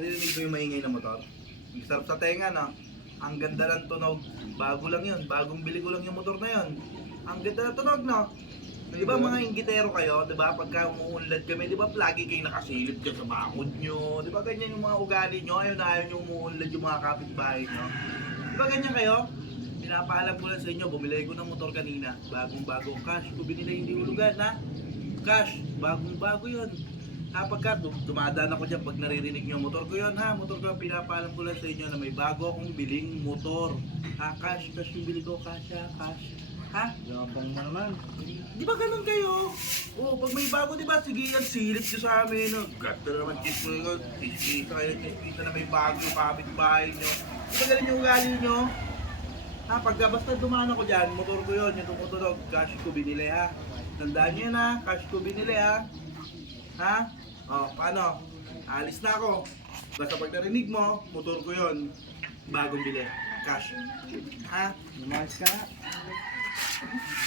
Narinig ko yung maingay na motor. Ang sarap sa tenga, no? Ang ganda ng tunog. Bago lang yun. Bagong bili ko lang yung motor na yun. Ang ganda ng tunog, no? Di ba mga inggitero kayo, di ba? Pagka umuunlad kami, di ba lagi kayo nakasilip dyan sa bakod nyo? Di ba ganyan yung mga ugali nyo? Ayaw na ayaw nyo umuunlad yung mga kapitbahay nyo? Di ba ganyan kayo? Pinapaalam ko lang sa inyo, bumili ko ng motor kanina. Bagong-bago. Cash ko binili, hindi ulugan, ha? Cash, bagong-bago yun. Ha, pagka dumadaan ako dyan, pag naririnig nyo, motor ko yun, ha? Motor ko, pinapaalam ko lang sa inyo na may bago akong biling motor. Ha, cash yung bili ko, cash, ha? Cash. Ha? Gabang mo naman. Di ba ganun kayo? Oo, pag may bago, di ba? Sige yan, silip nyo sa amin. No? Gata naman, chismisa kayo, chismisa na may bago yung kapitbahay nyo. Di ba ganun yung ugali nyo? Ha, pagka basta dumaan ako dyan, motor ko yun, yung tumutunog, cash ko binili ha. Tandaan nyo yan ha, cash ko binili ha. Ha? O, paano? Alis na ako. Basta pag narinig mo, motor ko yun, bagong bili, cash. Ha? Lumayas ka.